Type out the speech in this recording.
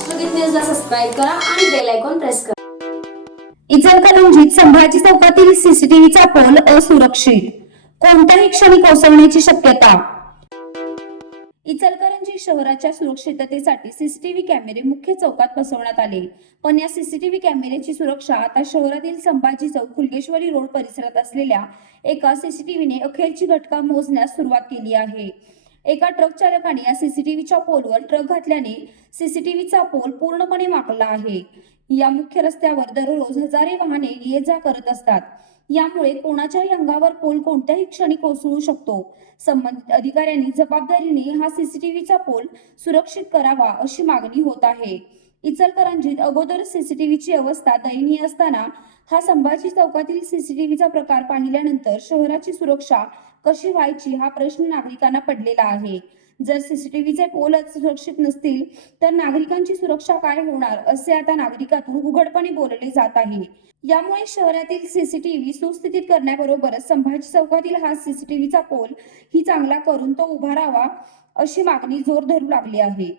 राष्ट्रगीत न्यूजला सबस्क्राईब करा आणि बेल आयकॉन प्रेस करा. इचलकरंजीत संभाजी चौकातील सीसीटीव्हीचा पोल असुरक्षित, कोणत्याही क्षणी कोसळण्याची शक्यता. इचलकरंजी शहराच्या सुरक्षिततेसाठी सीसीटीव्ही कॅमेरे मुख्य चौकात बसवण्यात आले, पण या सीसीटीव्ही कॅमेऱ्याची सुरक्षा आता शहरातील संभाजी चौक, फुलकेश्वरी रोड परिसरात असलेल्या एका सीसीटीव्हीने अखेरची घटका मोजण्यास सुरुवात केली आहे. एका ट्रक चालकाने या सीसीटीव्हीच्या पोलवर ट्रक घातल्याने सीसीटीव्हीचा पोल पूर्णपणे वाकला आहे. या मुख्य रस्त्यावर दररोज हजारे वाहने ये जा करत असतात. यामुळे कोणाच्याही अंगावर पोल कोणत्याही क्षणी कोसळू शकतो. संबंधित अधिकाऱ्यांनी जबाबदारीने हा सीसीटीव्हीचा पोल सुरक्षित करावा अशी मागणी होत आहे. इचलकरंजीत अगोदर सीसीटीव्हीची अवस्था दयनीय असताना हा संभाजी चौकातील सीसीटीव्हीचा प्रकार पाहिल्यानंतर शहराची सुरक्षा कशी व्हायची हा प्रश्न नागरिकांना पडलेला आहे. जर सीसीटीव्हीचे पोलच सुरक्षित नसतील तर नागरिकांची सुरक्षा काय होणार असे आता नागरिकातून उघडपणे बोलले जात आहे. यामुळे शहरातील सीसीटीव्ही सुस्थितीत करण्याबरोबरच संभाजी चौकातील हा सीसीटीव्हीचा पोल ही चांगला करून तो उभारावा अशी मागणी जोर धरू लागली आहे.